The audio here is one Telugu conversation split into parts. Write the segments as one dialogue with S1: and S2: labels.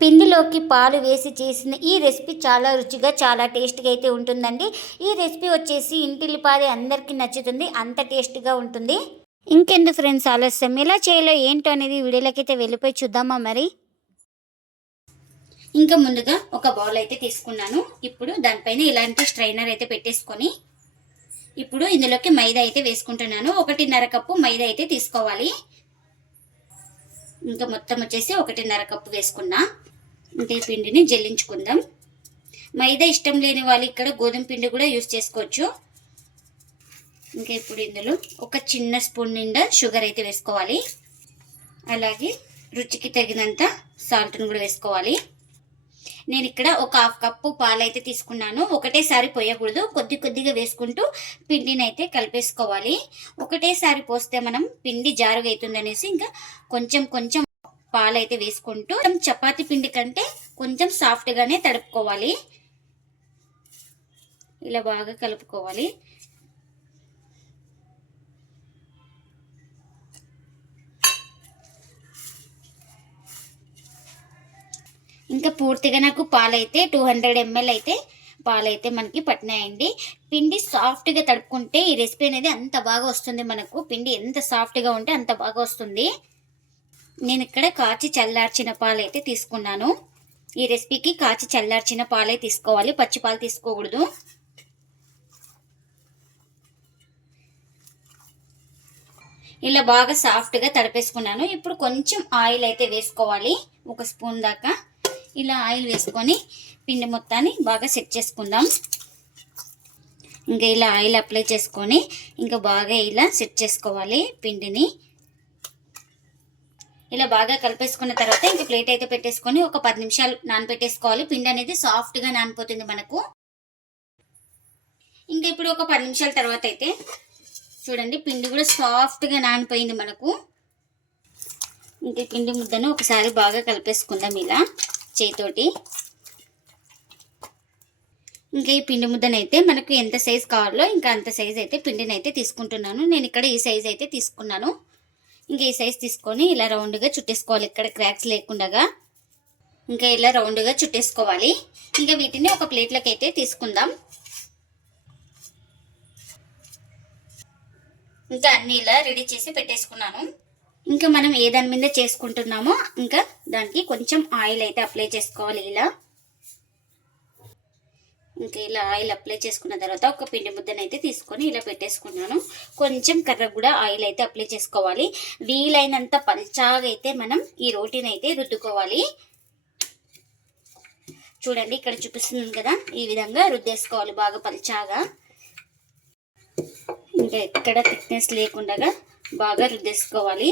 S1: పిండిలోకి పాలు వేసి చేసిన ఈ రెసిపీ చాలా రుచిగా చాలా టేస్ట్గా అయితే ఉంటుందండి. ఈ రెసిపీ వచ్చేసి ఇంటిల్లిపాది అందరికీ నచ్చుతుంది అంత టేస్ట్గా ఉంటుంది. ఇంకెందుకు ఫ్రెండ్స్ ఆలస్యం? ఎలా చేయాలో ఏంటో అనేది వీడియోలోకి వెళ్ళిపోయి చూద్దామా మరి? ఇంకా ముందుగా ఒక బౌల్ అయితే తీసుకున్నాను. ఇప్పుడు దానిపైన ఇలాంటి స్ట్రైనర్ అయితే పెట్టేసుకొని ఇప్పుడు ఇందులోకి మైదా అయితే వేసుకుంటున్నాను. ఒకటిన్నర కప్పు మైదా అయితే తీసుకోవాలి. ఇంకా మొత్తం వచ్చేసి ఒకటిన్నర కప్పు వేసుకున్నా. ఇంకా ఈ పిండిని జల్లించుకుందాం. మైదా ఇష్టం లేని వాళ్ళు ఇక్కడ గోధుమ పిండి కూడా యూస్ చేసుకోవచ్చు. ఇంకా ఇప్పుడు ఇందులో ఒక చిన్న స్పూన్ నిండా షుగర్ అయితే వేసుకోవాలి. అలాగే రుచికి తగినంత సాల్ట్ను కూడా వేసుకోవాలి. నేను ఇక్కడ ఒక హాఫ్ కప్పు పాలు అయితే తీసుకున్నాను. ఒకటేసారి పోయకూడదు. కొద్ది కొద్దిగా వేసుకుంటూ పిండిని అయితే కలిపేసుకోవాలి. ఒకటేసారి పోస్తే మనం పిండి జారుగా అవుతుంది అనేసి ఇంకా కొంచెం కొంచెం పాలైతే వేసుకుంటూ చపాతి పిండి కంటే కొంచెం సాఫ్ట్గానే తడుపుకోవాలి. ఇలా బాగా కలుపుకోవాలి. ఇంకా పూర్తిగా నాకు పాలైతే టూ హండ్రెడ్ ఎంఎల్ అయితే పాలైతే మనకి పట్టినాయండి. పిండి సాఫ్ట్గా తడుపుకుంటే ఈ రెసిపీ అనేది అంత బాగా వస్తుంది మనకు. పిండి ఎంత సాఫ్ట్గా ఉంటే అంత బాగా వస్తుంది. నేను ఇక్కడ కాచి చల్లార్చిన పాలు అయితే తీసుకున్నాను. ఈ రెసిపీకి కాచి చల్లార్చిన పాలే తీసుకోవాలి. పచ్చి పాలు తీసుకోకూడదు. ఇలా బాగా సాఫ్ట్గా తడిపేసుకున్నాను. ఇప్పుడు కొంచెం ఆయిల్ అయితే వేసుకోవాలి. ఒక స్పూన్ దాకా ఇలా ఆయిల్ వేసుకొని పిండి మొత్తాన్ని బాగా సెట్ చేసుకుందాం. ఇంకా ఇలా ఆయిల్ అప్లై చేసుకొని ఇంకా బాగా ఇలా సెట్ చేసుకోవాలి పిండిని. ఇలా బాగా కలిపేసుకున్న తర్వాత ఇంక ప్లేట్ అయితే పెట్టేసుకొని ఒక పది నిమిషాలు నానపెట్టేసుకోవాలి. పిండి అనేది సాఫ్ట్గా నానిపోతుంది మనకు. ఇంకా ఇప్పుడు ఒక పది నిమిషాల తర్వాత అయితే చూడండి పిండి కూడా సాఫ్ట్గా నానిపోయింది మనకు. ఇంకా పిండి ముద్దను ఒకసారి బాగా కలిపేసుకుందాం ఇలా చేతితోటి. ఇంకా ఈ పిండి ముద్దనైతే మనకు ఎంత సైజ్ కావాలో ఇంకా అంత సైజ్ అయితే పిండిని అయితే తీసుకుంటున్నాను. నేను ఇక్కడ ఈ సైజ్ అయితే తీసుకున్నాను. ఇంకా ఈ సైజ్ తీసుకొని ఇలా రౌండ్గా చుట్టేసుకోవాలి. ఇక్కడ క్రాక్స్ లేకుండా ఇంకా ఇలా రౌండ్గా చుట్టేసుకోవాలి. ఇంకా వీటిని ఒక ప్లేట్లోకి అయితే తీసుకుందాం. ఇంకా అన్ని ఇలా రెడీ చేసి పెట్టేసుకున్నాను. ఇంకా మనం ఏ దాని మీద చేసుకుంటున్నామో ఇంకా దానికి కొంచెం ఆయిల్ అయితే అప్లై చేసుకోవాలి ఇలా. ఇంకా ఇలా ఆయిల్ అప్లై చేసుకున్న తర్వాత ఒక పిండి ముద్దను అయితే తీసుకొని ఇలా పెట్టేసుకున్నాను. కొంచెం కర్ర కూడా ఆయిల్ అయితే అప్లై చేసుకోవాలి. వీలైనంత పల్చాగా అయితే మనం ఈ రోటీని అయితే రుద్దుకోవాలి. చూడండి ఇక్కడ చూపిస్తుంది కదా ఈ విధంగా రుద్దేసుకోవాలి బాగా పల్చాగా. ఇంకా ఎక్కడ థిక్నెస్ లేకుండా బాగా రుద్దేసుకోవాలి.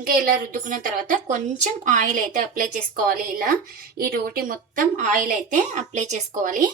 S1: ఇంకా ఇలా రుద్దుకున్న తర్వాత కొంచెం ఆయిల్ అయితే అప్లై చేసుకోవాలి. ఇలా ఈ రోటి మొత్తం ఆయిల్ అయితే అప్లై చేసుకోవాలి.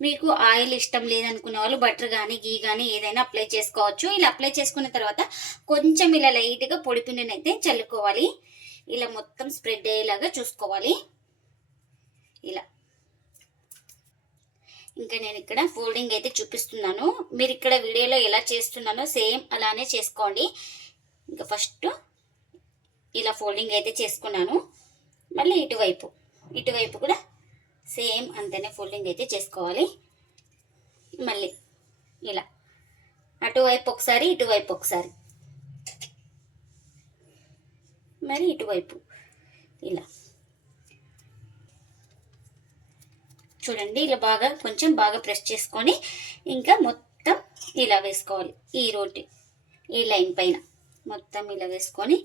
S1: మీకు ఆయిల్ ఇష్టం లేదనుకునే వాళ్ళు బటర్ కానీ గీ కానీ ఏదైనా అప్లై చేసుకోవచ్చు. ఇలా అప్లై చేసుకున్న తర్వాత కొంచెం ఇలా లైట్గా పొడి పిండిని అయితే చల్లుకోవాలి. ఇలా మొత్తం స్ప్రెడ్ అయ్యేలాగా చూసుకోవాలి. ఇలా. ఇంకా నేను ఇక్కడ ఫోల్డింగ్ అయితే చూపిస్తున్నాను. మీరు ఇక్కడ వీడియోలో ఎలా చేస్తున్నానో సేమ్ అలానే చేసుకోండి. ఇంకా ఫస్ట్ ఇలా ఫోల్డింగ్ అయితే చేసుకున్నాను. మళ్ళీ ఇటువైపు ఇటువైపు కూడా సేమ్ అంతనే ఫోల్డింగ్ అయితే చేసుకోవాలి. మళ్ళీ ఇలా అటువైపు ఒకసారి ఇటువైపు ఒకసారి. మరి ఇటువైపు ఇలా. చూడండి ఇలా బాగా కొంచెం బాగా ప్రెస్ చేసుకొని ఇంకా మొత్తం ఇలా వేసుకోవాలి. ఈ రోటి ఈ లైన్ పైన. మొత్తం ఇలా వేసుకొని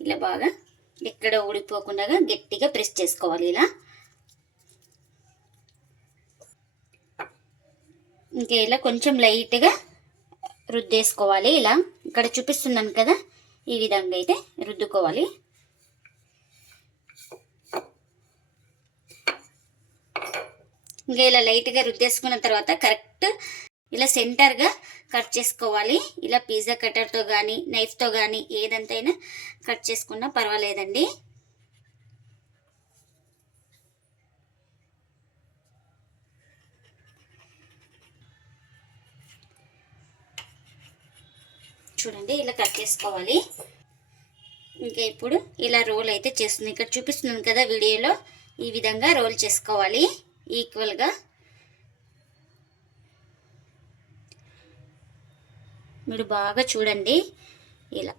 S1: ఇలా బాగా ఎక్కడ ఊడిపోకుండా గట్టిగా ప్రెస్ చేసుకోవాలి ఇలా. ఇంకా ఇలా కొంచెం లైట్గా రుద్దేసుకోవాలి ఇలా. ఇక్కడ చూపిస్తున్నాను కదా ఈ విధంగా అయితే రుద్దుకోవాలి. ఇంకా ఇలా లైట్గా రుద్దేసుకున్న తర్వాత కరెక్ట్ ఇలా సెంటర్గా కట్ చేసుకోవాలి. ఇలా పిజ్జా కట్టర్తో కానీ నైఫ్తో కానీ ఏదంతైనా కట్ చేసుకున్నా పర్వాలేదండి. చూడండి ఇలా కట్ చేసుకోవాలి. ఇంకా ఇప్పుడు ఇలా రోల్ అయితే చేస్తుంది. ఇక్కడ చూపిస్తున్నాను కదా వీడియోలో. ఈ విధంగా రోల్ చేసుకోవాలి. ఈక్వల్గా మీరు బాగా చూడండి. ఇలా.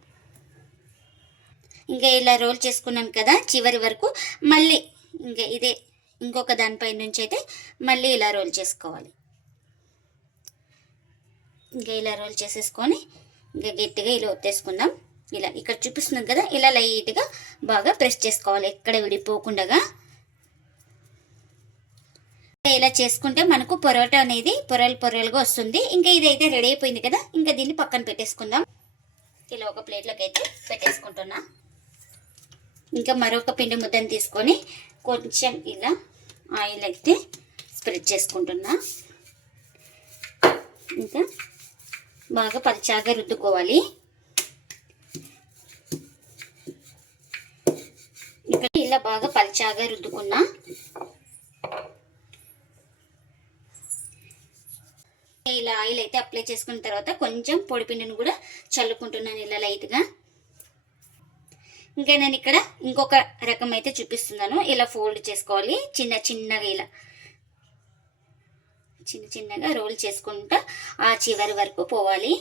S1: ఇంకా ఇలా రోల్ చేసుకున్నాను కదా చివరి వరకు. మళ్ళీ ఇంకా ఇదే ఇంకొక దానిపై నుంచి అయితే మళ్ళీ ఇలా రోల్ చేసుకోవాలి. ఇంకా ఇలా రోల్ చేసేసుకొని ఇంకా గట్టిగా ఇలా ఒత్తేసుకుందాం. ఇలా ఇక్కడ చూపిస్తున్నాం కదా ఇలా లైట్గా బాగా ప్రెస్ చేసుకోవాలి. ఎక్కడ విడిపోకుండా ఇలా చేసుకుంటే మనకు పొరోటా అనేది పొరలు పొరలుగా వస్తుంది. ఇంకా ఇదైతే రెడీ అయిపోయింది కదా. ఇంకా దీన్ని పక్కన పెట్టేసుకుందాం. ఇలా ఒక ప్లేట్లోకి అయితే పెట్టేసుకుంటున్నా. ఇంకా మరొక పిండి ముద్దను తీసుకొని కొంచెం ఇలా ఆయిల్ అయితే స్ప్రెడ్ చేసుకుంటున్నా. ఇంకా బాగా పలుచాగా రుద్దుకోవాలి. ఇక్కడ ఇలా బాగా పలుచాగా రుద్దుకున్నా. ఇలా ఆయిల్ అయితే అప్లై చేసుకున్న తర్వాత కొంచెం పొడిపిండిని కూడా చల్లుకుంటున్నాను ఇలా లైట్గా. ఇంకా నేను ఇక్కడ ఇంకొక రకం అయితే చూపిస్తున్నాను. ఇలా ఫోల్డ్ చేసుకోవాలి. చిన్న చిన్నగా ఇలా. చిన్న చిన్నగా రోల్ చేసుకుంటా ఆ చివరి వరకు పోవాలి.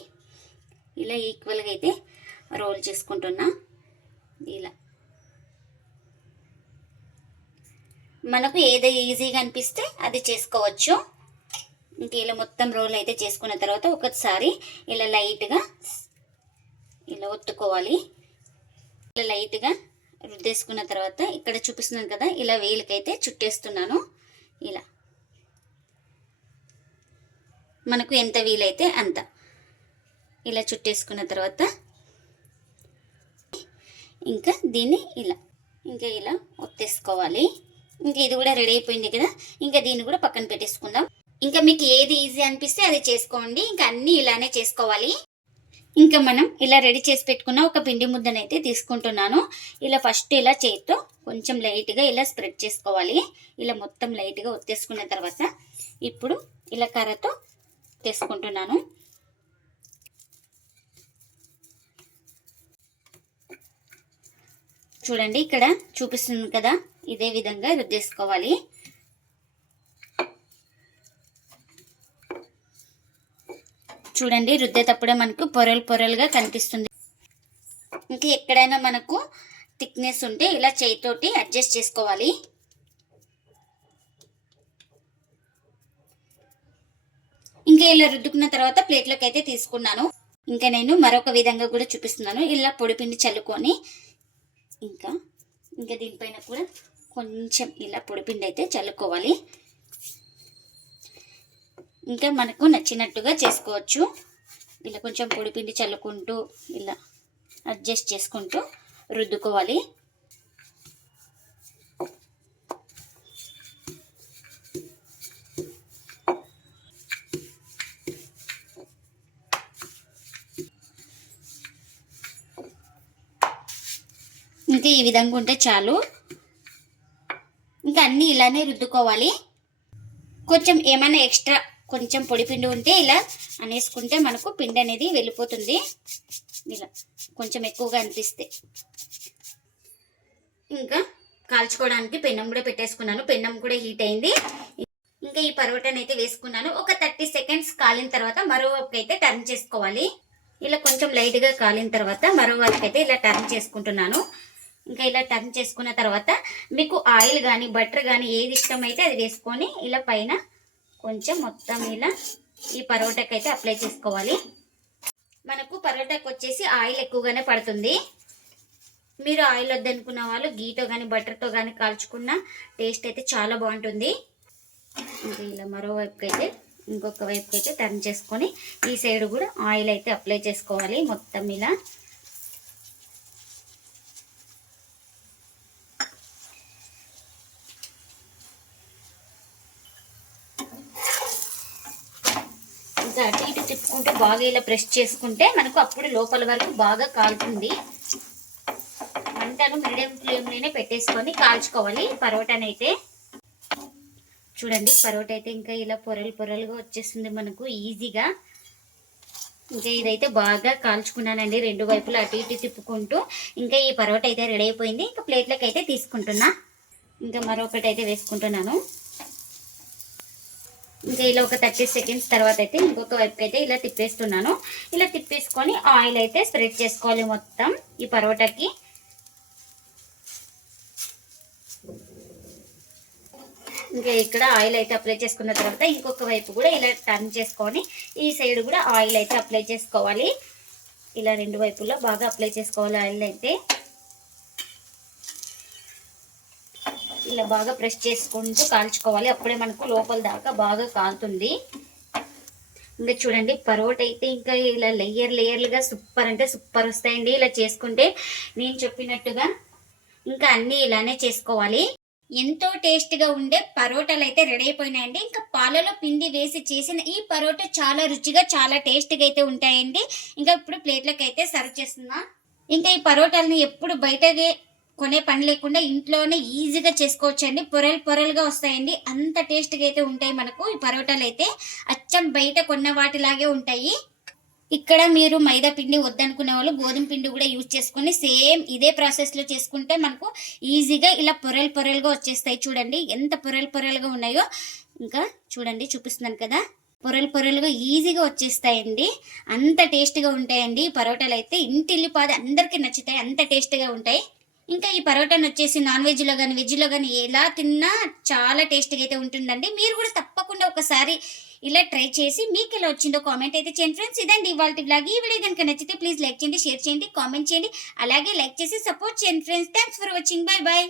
S1: ఇలా ఈక్వల్గా అయితే రోల్ చేసుకుంటున్నా. ఇలా. మనకు ఏది ఈజీగా అనిపిస్తే అది చేసుకోవచ్చు. ఇంక ఇలా మొత్తం రోల్ అయితే చేసుకున్న తర్వాత ఒకసారి ఇలా లైట్గా ఇలా ఒత్తుకోవాలి. ఇలా లైట్గా రుద్దేసుకున్న తర్వాత ఇక్కడ చూపిస్తున్నాను కదా ఇలా వేలికైతే చుట్టేస్తున్నాను. ఇలా. మనకు ఎంత వీలైతే అంత. ఇలా చుట్టేసుకున్న తర్వాత ఇంకా దీన్ని ఇలా ఇంకా ఇలా ఒత్తేసుకోవాలి. ఇంకా ఇది కూడా రెడీ అయిపోయింది కదా ఇంకా దీన్ని కూడా పక్కన పెట్టేసుకుందాం. ఇంకా మీకు ఏది ఈజీ అనిపిస్తే అది చేసుకోండి. ఇంకా అన్నీ ఇలానే చేసుకోవాలి. ఇంకా మనం ఇలా రెడీ చేసి పెట్టుకున్న ఒక పిండి ముద్దనైతే తీసుకుంటున్నాను. ఇలా ఫస్ట్ ఇలా చేతితో కొంచెం లైట్గా ఇలా స్ప్రెడ్ చేసుకోవాలి. ఇలా మొత్తం లైట్గా ఒత్తేసుకున్న తర్వాత ఇప్పుడు ఇలా కర్రతో తీసుకుంటున్నాను చూడండి ఇక్కడ చూపిస్తుంది కదా ఇదే విధంగా రుద్దేసుకోవాలి. చూడండి రుద్దేటప్పుడే మనకు పొరలు పొరలుగా కనిపిస్తుంది. ఇంకా ఎక్కడైనా మనకు థిక్నెస్ ఉంటే ఇలా చేయితోటి అడ్జస్ట్ చేసుకోవాలి. ఇంకా ఇలా రుద్దుకున్న తర్వాత ప్లేట్లోకి అయితే తీసుకున్నాను. ఇంకా నేను మరొక విధంగా కూడా చూపిస్తున్నాను. ఇలా పొడిపిండి చల్లుకొని ఇంకా ఇంకా దీనిపైన కూడా కొంచెం ఇలా పొడిపిండి అయితే చల్లుకోవాలి. ఇంకా మనకు నచ్చినట్టుగా చేసుకోవచ్చు. ఇలా కొంచెం పొడిపిండి చల్లుకుంటూ ఇలా అడ్జస్ట్ చేసుకుంటూ రుద్దుకోవాలి. ఇంకా ఈ విధంగా ఉంటే చాలు. ఇంకా అన్నీ ఇలానే రుద్దుకోవాలి. కొంచెం ఏమైనా ఎక్స్ట్రా కొంచెం పొడి పిండి ఉంటే ఇలా అనేసుకుంటే మనకు పిండి అనేది వెళ్ళిపోతుంది. ఇలా కొంచెం ఎక్కువగా అనిపిస్తే. ఇంకా కాల్చుకోవడానికి పెన్నం కూడా పెట్టేసుకున్నాను. పెన్నం కూడా హీట్ అయింది. ఇంకా ఈ పరోటాని అయితే వేసుకున్నాను. ఒక థర్టీ సెకండ్స్ కాలిన తర్వాత మరోవైపు అయితే టర్న్ చేసుకోవాలి. ఇలా కొంచెం లైట్గా కాలిన తర్వాత మరోవైపు అయితే ఇలా టర్న్ చేసుకుంటున్నాను. ఇంకా ఇలా టర్న్ చేసుకున్న తర్వాత మీకు ఆయిల్ కానీ బటర్ కానీ ఏది ఇష్టమైతే అది వేసుకొని ఇలా పైన కొంచెం మొత్తం ఇలా ఈ పరోటాకి అయితే అప్లై చేసుకోవాలి. మనకు పరోటాకి వచ్చేసి ఆయిల్ ఎక్కువగానే పడుతుంది. మీరు ఆయిల్ వద్దనుకున్న వాళ్ళు గీతో కానీ బటర్తో కానీ కాల్చుకున్న టేస్ట్ అయితే చాలా బాగుంటుంది. ఇలా మరోవైపుకి అయితే ఇంకొక వైపుకి అయితే టర్న్ చేసుకొని ఈ సైడ్ కూడా ఆయిల్ అయితే అప్లై చేసుకోవాలి. మొత్తం ఇలా ఇంకా అటు ఇటు తిప్పుకుంటూ బాగా ఇలా ప్రెస్ చేసుకుంటే మనకు అప్పుడు లోపల వరకు బాగా కాలుతుంది. మంటను మీడియం ఫ్లేమ్లోనే పెట్టేసుకొని కాల్చుకోవాలి. పరోటానైతే చూడండి పరోటా అయితే ఇంకా ఇలా పొరలు పొరలుగా వచ్చేస్తుంది మనకు ఈజీగా. ఇంకా ఇదైతే బాగా కాల్చుకున్నానండి రెండు వైపులా అటు ఇటు తిప్పుకుంటూ. ఇంకా ఈ పరోటా అయితే రెడీ అయిపోయింది. ఇంకా ప్లేట్లోకి అయితే తీసుకుంటున్నా. ఇంకా మరొకటి అయితే వేసుకుంటున్నాను. ఇంకా ఇలా ఒక థర్టీ సెకండ్స్ తర్వాత అయితే ఇంకొక వైపుకి అయితే ఇలా తిప్పేస్తున్నాను. ఇలా తిప్పేసుకొని ఆయిల్ అయితే స్ప్రెడ్ చేసుకోవాలి మొత్తం ఈ పరోటాకి. ఇంకా ఇక్కడ ఆయిల్ అయితే అప్లై చేసుకున్న తర్వాత ఇంకొక వైపు కూడా ఇలా టర్న్ చేసుకొని ఈ సైడ్ కూడా ఆయిల్ అయితే అప్లై చేసుకోవాలి. ఇలా రెండు వైపుల్లో బాగా అప్లై చేసుకోవాలి ఆయిల్ అయితే. ఇలా బాగా ప్రెస్ చేసుకుంటూ కాల్చుకోవాలి. అప్పుడే మనకు లోపల దాకా బాగా కాలుతుంది. ఇంకా చూడండి పరోట అయితే ఇంకా ఇలా లేయర్ లేయర్లుగా సూపర్ అంటే సూపర్ వస్తాయండి. ఇలా చేసుకుంటే నేను చెప్పినట్టుగా ఇంకా అన్నీ ఇలానే చేసుకోవాలి. ఎంతో టేస్ట్గా ఉండే పరోటాలు అయితే రెడీ అయిపోయినాయండి. ఇంకా పాలలో పిండి వేసి చేసిన ఈ పరోటా చాలా రుచిగా చాలా టేస్ట్గా అయితే ఉంటాయండి. ఇంకా ఇప్పుడు ప్లేట్లకు అయితే సర్వ్ చేస్తున్నా. ఇంకా ఈ పరోటాలని ఎప్పుడు బయటగే కొనే పని లేకుండా ఇంట్లోనే ఈజీగా చేసుకోవచ్చండి. పొరలు పొరలుగా వస్తాయండి. అంత టేస్ట్గా అయితే ఉంటాయి మనకు ఈ పరోటాలు అయితే అచ్చం బయట కొన్న వాటిలాగే ఉంటాయి. ఇక్కడ మీరు మైదా పిండి వద్దనుకునే వాళ్ళు గోధుమ పిండి కూడా యూజ్ చేసుకొని సేమ్ ఇదే ప్రాసెస్లో చేసుకుంటే మనకు ఈజీగా ఇలా పొరలు పొరలుగా వచ్చేస్తాయి. చూడండి ఎంత పొరలు పొరలుగా ఉన్నాయో. ఇంకా చూడండి చూపిస్తున్నాను కదా. పొరలు పొరలుగా ఈజీగా వచ్చేస్తాయండి. అంత టేస్ట్గా ఉంటాయండి పరోటాలు అయితే ఇంటిల్లిపాది అందరికీ నచ్చుతాయి. అంత టేస్ట్గా ఉంటాయి. ఇంకా ఈ పరోటాను వచ్చేసి నాన్ వెజ్లో కానీ వెజ్లో కానీ ఎలా తిన్నా చాలా టేస్ట్గా అయితే ఉంటుందండి. మీరు కూడా తప్పకుండా ఒకసారి ఇలా ట్రై చేసి మీకు ఎలా వచ్చిందో కామెంట్ అయితే చేయండి ఫ్రెండ్స్. ఇదండి ఇవాళ బ్లాగ్ ఈ వీడియో కనుక నచ్చితే ప్లీజ్ లైక్ చేయండి షేర్ చేయండి కామెంట్ చేయండి. అలాగే లైక్ చేసి సపోర్ట్ చేయండి friends. Thanks for watching. Bye bye